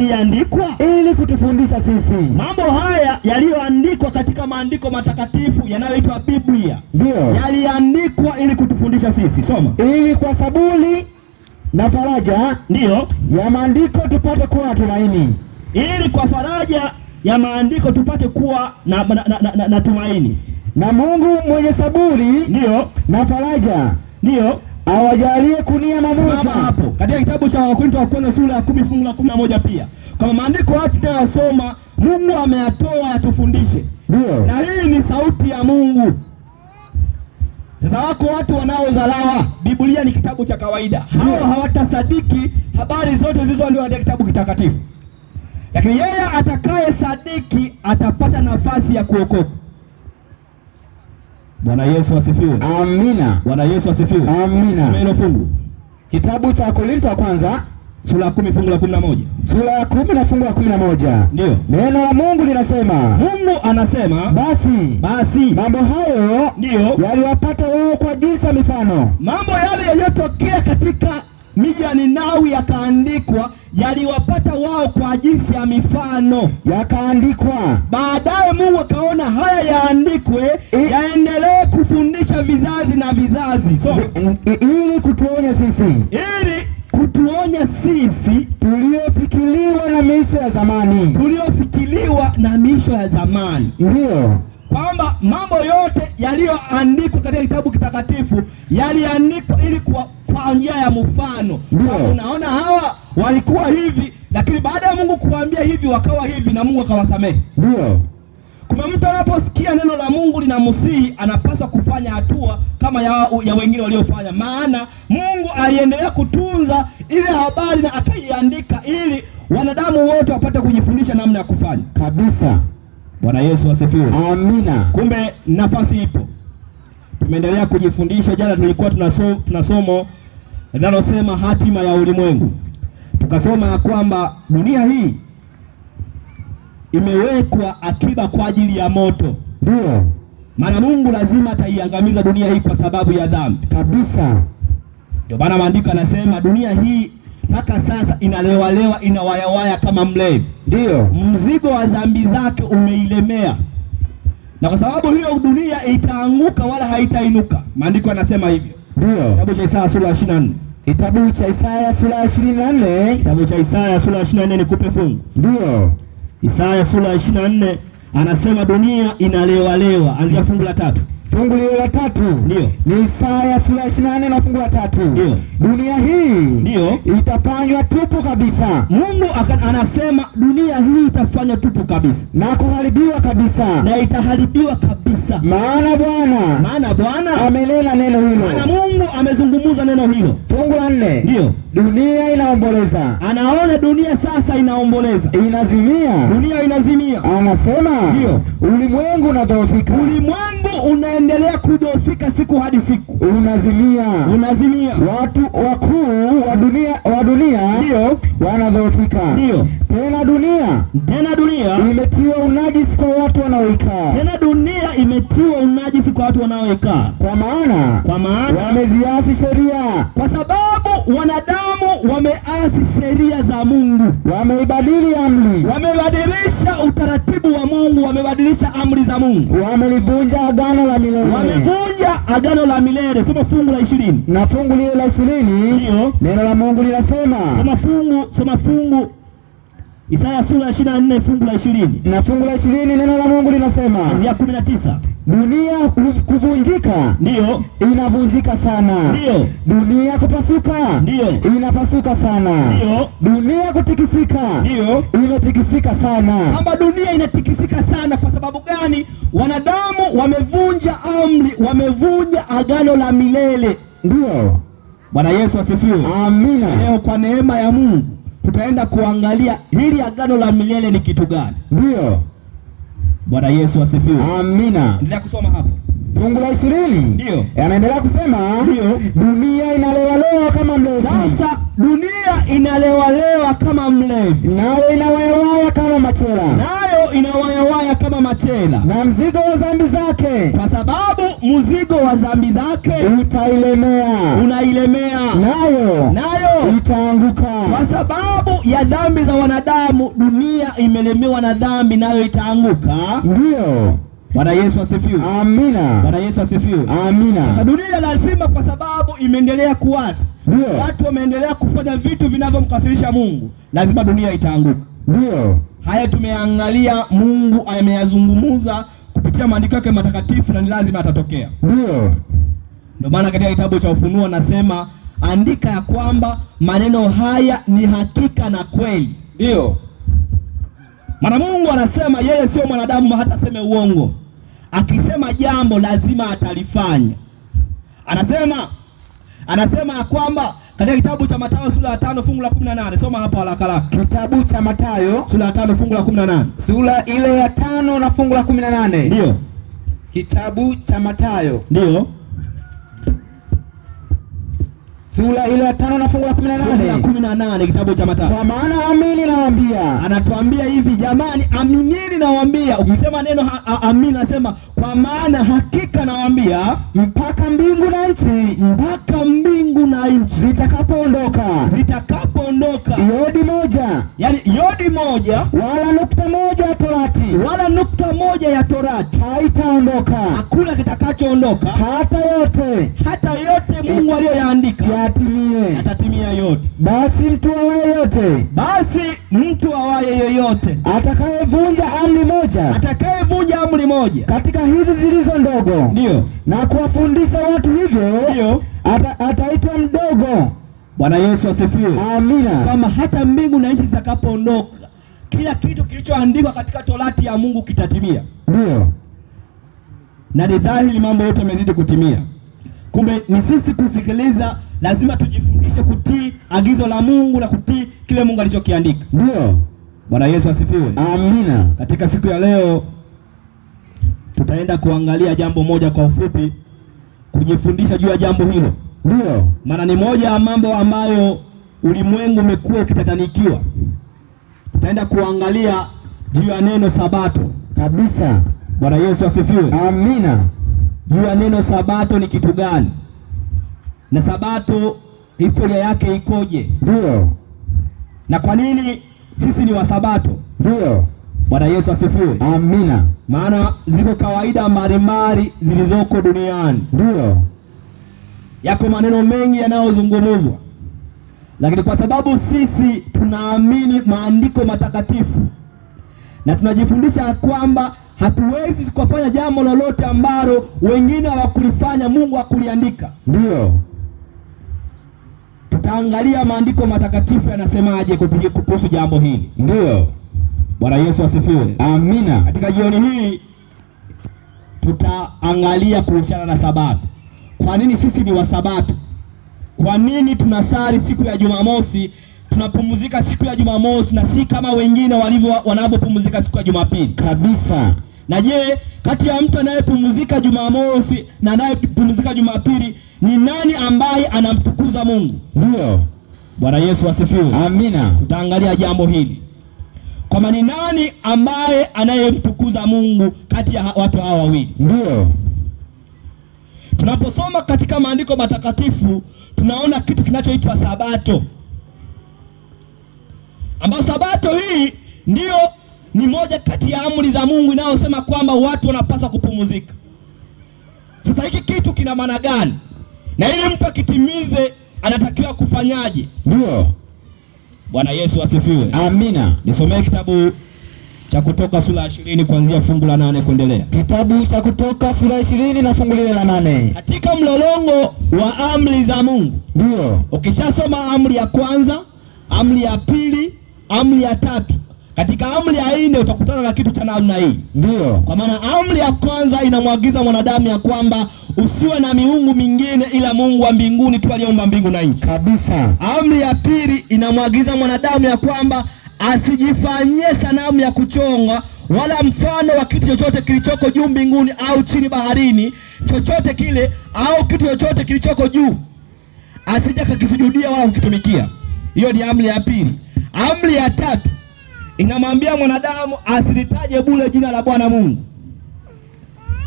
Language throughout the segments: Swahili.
yaliandikwa ili kutufundisha sisi. Mambo haya yaliyoandikwa katika maandiko matakatifu yanayoitwa Biblia, ndio yaliandikwa ili kutufundisha sisi. Soma. Ili kwa saburi na faraja ndio ya maandiko tupate kuwa na tumaini. Ili kwa faraja ya maandiko tupate kuwa na tumaini. Na Mungu mwenye saburi ndio na faraja ndio awajalie kunia mamoja. Hapo katika kitabu cha Wakorintho wa kwanza sura ya 10 fungu la 11 pia. Kama maandiko haya tunayosoma Mungu ameyatoa yatufundishe. Ndio. Na hii ni sauti ya Mungu. Sasa wako watu wanaozalawa Biblia ni kitabu cha kawaida. Hao hawatasadiki habari zote zilizoandikwa katika kitabu kitakatifu. Lakini yeye atakaye sadiki atapata nafasi ya kuokoka. Bwana Yesu asifiwe. Amina. Bwana Yesu asifiwe. Amina. Neno fungu. Kitabu cha Wakorintho wa kwanza sura ya 10 fungu la 11. Sura ya 10 na fungu la 11. Ndio. Neno la Mungu linasema, Mungu anasema, basi mambo hayo ndio yaliwapata wao kwa jinsi ya mifano. Mambo yale yaliyotokea katika miji ya Ninawi yakaandikwa, yaliwapata wao kwa jinsi ya mifano. Yakaandikwa. Baadaye Mungu akaona haya yaandikwe, yaendelee kufundisha vizazi na vizazi. So, ili kutuonya sisi. Ili kutuonya sisi tuliofikiliwa na miisho ya zamani. Tuliofikiliwa na miisho ya zamani. Ndio. Kwamba mambo yote yaliyoandikwa katika kitabu kitakatifu yaliandikwa ili kwa njia ya mfano. Unaona hawa walikuwa hivi, lakini baada ya Mungu kuambia hivi wakawa hivi na Mungu akawasamehe. Ndio. Kuna mtu anaposikia neno la Mungu linamsihi anapaswa kufanya hatua kama ya wengine waliofanya, maana Mungu aliendelea kutunza ile habari na akaiandika ili wanadamu wote wapate kujifundisha namna ya kufanya kabisa. Bwana Yesu asifiwe. Amina. Kumbe nafasi ipo. Tumeendelea kujifundisha. Jana tulikuwa tuna somo linalosema hatima ya ulimwengu. Tukasoma kwamba dunia hii imewekwa akiba kwa ajili ya moto. Ndio. Maana Mungu lazima ataiangamiza dunia hii kwa sababu ya dhambi. Kabisa. Ndio maana maandiko yanasema dunia hii mpaka sasa inalewalewa, inawayawaya kama mlevi. Ndio. Mzigo wa dhambi zake umeilemea. Na kwa sababu hiyo dunia itaanguka wala haitainuka. Maandiko yanasema hivyo. Ndio. Kitabu cha Isaya sura ya 24. Kitabu cha Isaya sura ya 24. Kitabu cha Isaya sura ya 24 nikupe fungu. Ndio. Isaya sura ya 24 anasema dunia inalewalewa. Anzia fungu la 3. Fungu la 3. Ndio. Ni Isaya sura ya 24 na fungu la 3. Ndio. Dunia hii ndio itafanywa tupu kabisa. Mungu anasema dunia hii itafanywa tupu kabisa. Na kuharibiwa kabisa. Na itaharibiwa kabisa. Maana Bwana amelena neno hilo. Maana Mungu amezungumza neno hilo. Fungu la 4. Ndio. Dunia inaomboleza. Anaona dunia sasa inaomboleza. Inazimia. Dunia inazimia. Anasema ndio. Ulimwengu unadhoofika. Ulimwengu unaendelea kudhoofika siku hadi siku. Unazimia. Watu wakuu wa dunia ndio wanadhoofika. Ndio. Tena dunia imetiwa unajisi kwa watu wanaoikaa. Kwa maana wameziasi sheria. Kwa sababu wanadamu wameasi sheria za Mungu. Wameibadili amri. Wamebadilisha utaratibu wa Mungu, wamebadilisha amri za Mungu. Wamelivunja agano la milele. Wamevunja agano la milele. Soma fungu la 20. Na fungu lile la 20 ndio neno la Mungu linasema. Soma fungu Isaya sura ya 24 fungu la 20. Na fungu la 20 neno la Mungu linasema. Ya 19. Dunia kuvunjika. Ndio. Inavunjika sana. Ndio. Dunia kupasuka. Ndio. Inapasuka sana. Ndio. Dunia kutikisika. Ndio. Imetikisika sana. Kama dunia inatikisika sana kwa sababu gani? Wanadamu wamevunja amri, wamevunja agano la milele. Ndio. Bwana Yesu asifiwe. Amina. Leo kwa neema ya Mungu tutaenda kuangalia hili agano la milele ni kitu gani. Ndio. Bwana Yesu asifiwe. Amina. Endelea kusoma hapo. Fungu la 20. Ndio. Anaendelea kusema, ndio. Dunia inalewalewa kama mlevi. Sasa dunia inalewalewa kama mlevi. Nayo inawayawaya kama machela. Nayo inawayawaya kama machela, na mzigo wa dhambi zake, kwa sababu mzigo wa dhambi zake unailemea, nayo itaanguka. Kwa sababu ya dhambi za wanadamu, dunia imelemewa na dhambi, nayo itaanguka. Ndio. Bwana Yesu asifiwe. Amina. Bwana Yesu asifiwe. Amina. Sasa dunia lazima, kwa sababu imeendelea kuasi, watu wameendelea kufanya vitu vinavyomkasirisha Mungu, lazima dunia itaanguka. Ndio. Haya tumeangalia, Mungu ameyazungumza kupitia maandiko yake matakatifu, na ni lazima atatokea. Ndio. Ndio maana katika kitabu cha Ufunuo nasema, andika ya kwamba maneno haya ni hakika na kweli. Ndio. Maana Mungu anasema yeye sio mwanadamu hata seme uongo. Akisema jambo lazima atalifanya. Anasema ya kwamba katika kitabu cha Mathayo sura ya 5 fungu la 18, soma hapo haraka. Kitabu cha Mathayo sura ya 5 fungu la 18. Sura ile ya 5 na fungu la 18. Ndio. Kitabu cha Mathayo. Ndio. Sura ile ya 5 na fungu la 18 kitabu cha Mathayo. Kwa maana amini nawaambia, anatuambia hivi, jamani, aminini nawaambia. Ukisema neno amini, nasema kwa maana hakika nawaambia, mpaka mbingu na nchi zitakapoondoka yodi moja, yani yodi moja wala nukta moja ya Torati haitaondoka. Hakuna kitakachoondoka, hata yote Mungu aliyoyaandika atatimia yote. Basi mtu awaye yoyote atakayevunja amri moja katika hizi zilizo ndogo, ndio, na kuwafundisha watu hivyo, ndio, ataitwa mdogo. Bwana Yesu asifiwe. Amina. Kama hata mbingu na nchi zitakapoondoka, kila kitu kilichoandikwa katika Torati ya Mungu kitatimia. Ndio. Na ni dhahiri mambo yote yamezidi kutimia. Kumbe ni sisi kusikiliza, lazima tujifundishe kutii agizo la Mungu na kutii kile Mungu alichokiandika. Ndio. Bwana Yesu asifiwe. Amina. Katika siku ya leo tutaenda kuangalia jambo moja kwa ufupi, kujifundisha juu ya jambo hilo. Ndio. Maana ni moja ya mambo ambayo ulimwengu umekuwa ukitatanikiwa. Tutaenda kuangalia juu ya neno Sabato. Kabisa. Bwana Yesu asifiwe. Amina. Juu ya neno Sabato ni kitu gani? Na Sabato historia yake ikoje? Ndio. Na kwa nini sisi ni wa Sabato? Ndio. Bwana Yesu asifiwe. Amina. Maana ziko kawaida mbalimbali zilizoko duniani. Ndio. Yako maneno mengi yanayozungumzwa, lakini kwa sababu sisi tunaamini maandiko matakatifu na tunajifundisha kwamba hatuwezi kufanya jambo lolote ambalo wengine hawakulifanya, Mungu hakuliandika. Ndio. Tutaangalia maandiko matakatifu yanasemaje kuhusu jambo hili. Ndio. Bwana Yesu asifiwe. Amina. Katika jioni hii tutaangalia kuhusiana na Sabato. Kwa nini sisi ni wa Sabato? Kwa nini tunasali siku ya Jumamosi, tunapumzika siku ya Jumamosi na si kama wengine wanavyopumzika siku ya Jumapili? Kabisa. Na je, kati ya mtu anayepumzika Jumamosi na anayepumzika Jumapili, ni nani ambaye anamtukuza Mungu? Ndio. Bwana Yesu asifiwe. Amina. Tutaangalia jambo hili, kama ni nani ambaye anayemtukuza Mungu kati ya watu hawa wawili. Ndio. Tunaposoma katika maandiko matakatifu tunaona kitu kinachoitwa Sabato, ambapo Sabato hii ni moja kati ya amri za Mungu inayosema kwamba watu wanapaswa kupumzika. Sasa hiki kitu kina maana gani? Na ili mtu akitimize anatakiwa kufanyaje? Ndio. Bwana Yesu asifiwe. Amina. Nisomee kitabu cha Kutoka sura ya 20 kuanzia fungu la 8 kuendelea. Kitabu cha Kutoka sura ya 20 na fungu la 8. Katika mlolongo wa amri za Mungu. Ndio. Ukishasoma amri ya kwanza, amri ya pili, amri ya tatu, katika amri ya 4 utakutana na kitu cha namna hii. Ndio. Kwa maana amri ya kwanza inamwagiza mwanadamu ya kwamba usiwe na miungu mingine ila Mungu wa mbinguni tu aliyeumba mbingu na nchi. Kabisa. Amri ya pili inamwagiza mwanadamu ya kwamba asijifanyie sanamu ya kuchonga wala mfano wa kitu chochote kilichoko juu mbinguni au chini baharini, chochote kile au kitu chochote kilichoko juu, asije akakisujudia wala kukitumikia. Hiyo ni amri ya pili. Amri ya tatu inamwambia mwanadamu asilitaje bure jina la Bwana Mungu.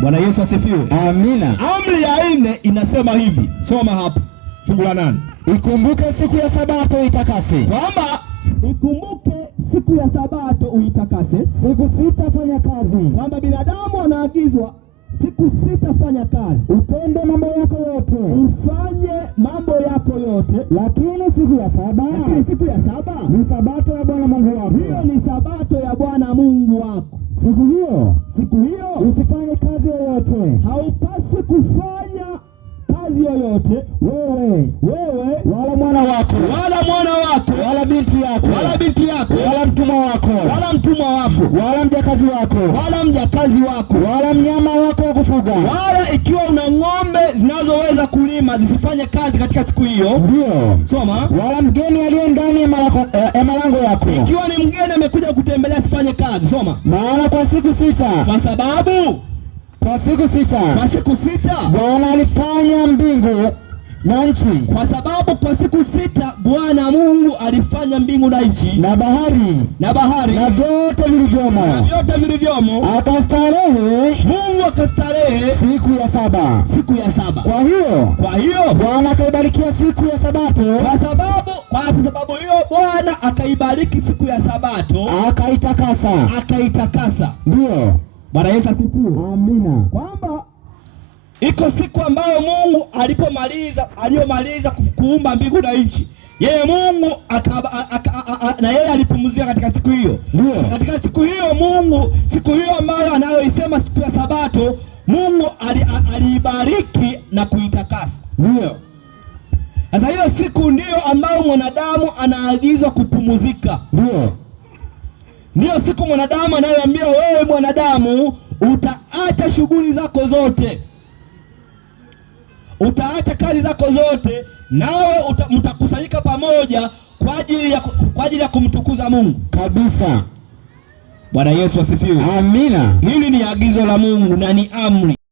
Bwana Yesu asifiwe. Amina. Amri ya 4 inasema hivi, soma hapa fungu la 8. Ikumbuke siku ya Sabato uitakase. Kwamba ikumbuke siku ya Sabato uitakase. Siku 6 fanya kazi. Kwamba binadamu anaagizwa siku 6 fanya kazi. Utende mambo yako yote. Ufanye mambo yako yote. Lakini siku ya 7. Lakini siku ya 7 ni Sabato ya Bwana Mungu wako. Hiyo ni Sabato ya Bwana Mungu wako. Siku hiyo usifanye kazi yoyote. Haupaswi kufanya kazi yoyote, wewe wala mwana wako wala binti yako wala mtumwa wako wala mjakazi wako wala mnyama wako wa kufuga, wala ikiwa una ng'ombe zinazoweza kulima zisifanye kazi katika siku hiyo. Ndio. Soma. Wala mgeni aliye ndani ya malango yako. Ikiwa ni mgeni amekuja kutembelea asifanye kazi. Soma. Maana kwa siku 6. Kwa sababu kwa siku 6 Bwana alifanya mbingu na nchi. Kwa sababu kwa siku 6 Bwana Mungu alifanya mbingu na nchi na bahari na vyote vilivyomo. Mungu akastarehe siku ya 7. Kwa hiyo Bwana akaibarikia siku ya Sabato. Kwa sababu hiyo Bwana akaibariki siku ya Sabato, akaitakasa. Ndio. Bwana Yesu asifiwe. Amina. Kwamba iko siku ambayo Mungu aliyomaliza kuumba mbingu na nchi, yeye Mungu na yeye alipumzika katika siku hiyo. Katika siku hiyo Mungu, siku hiyo ambayo anayoisema siku ya Sabato, Mungu aliibariki na kuitakasa. Ndio. Sasa hiyo siku ndio ambayo mwanadamu anaagizwa kupumzika. Ndio siku mwanadamu anayoambia wewe mwanadamu utaacha shughuli zako zote. Utaacha kazi zako zote, nawe mtakusanyika pamoja kwa ajili ya kumtukuza Mungu. Kabisa. Bwana Yesu asifiwe. Amina. Hili ni agizo la Mungu na ni amri.